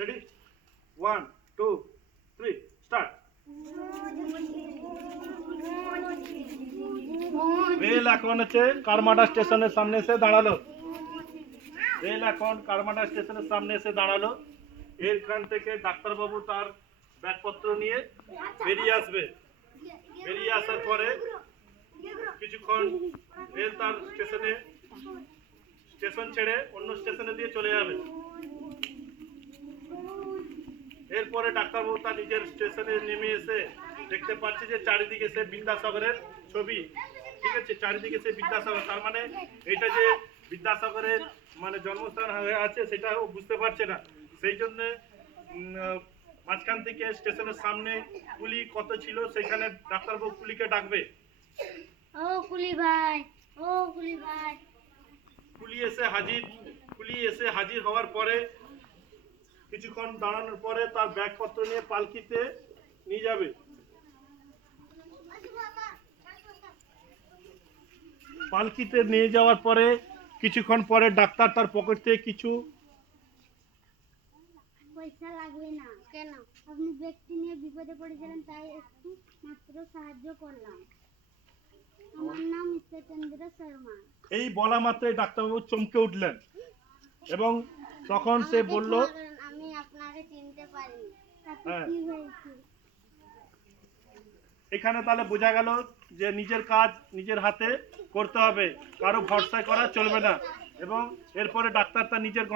Ready 1 2 3 start. Rail এখন হচ্ছে কারমাডা স্টেশনের সামনে এসে দাঁড়ালো। রেল এখন কারমাডা স্টেশনের সামনে এসে দাঁড়ালো। এখান থেকে ডাক্তারবাবু তার ব্যাগপত্র নিয়ে বেরিয়ে আসবে। বেরিয়ে আসার পরে কিছুক্ষণ রেল তার স্টেশন ছেড়ে অন্য স্টেশনে দিয়ে চলে যাবে। এরপরে ডাক্তারবাবু তার নিজের স্টেশনে নেমে এসে দেখতে পাচ্ছে যে চারিদিকে সে বিদ্যাসাগরের ছবি, ঠিক আছে, চারিদিকে সে বিদ্যাসাগর, তার মানে এটা যে বিদ্যাসাগরের মানে জন্মস্থান হয়ে আছে সেটা ও বুঝতে পারছে না। সেই জন্য মাঝখান থেকে স্টেশনের সামনে কুলি কত ছিল সেখানে ডাক্তারবাবু কুলিকে ডাকবে। ও কুলি ভাই, ও কুলি ভাই। কুলি এসে হাজির হওয়ার পরে কিছুক্ষণ দাঁড়ানোর পরে তার ব্যাগপত্র নিয়ে পালকিতে নিয়ে যাবে। পালকিতে নিয়ে যাওয়ার পরে কিছুক্ষণ পরে ডাক্তার তার পকেট থেকে কিছু পয়সা লাগবে না কেন? আপনি ব্যক্তি নিয়ে বিপদে পড়েছিলেন তাই একটু মাত্র সাহায্য করলাম। আমার নাম ঈশ্বরচন্দ্র শর্মা। এই বলা মাত্রই ডাক্তারবাবু চমকে উঠলেন এবং তখন সে বলল, আমি আপনাকে চিনতে পারিনি। হ্যাঁ। কি হয়েছে? এখানে তাহলে বোঝা গেল যে নিজের কাজ নিজের হাতে করতে হবে, কারো ভরসা করা চলবে না। এবং এরপরে ডাক্তার তার নিজের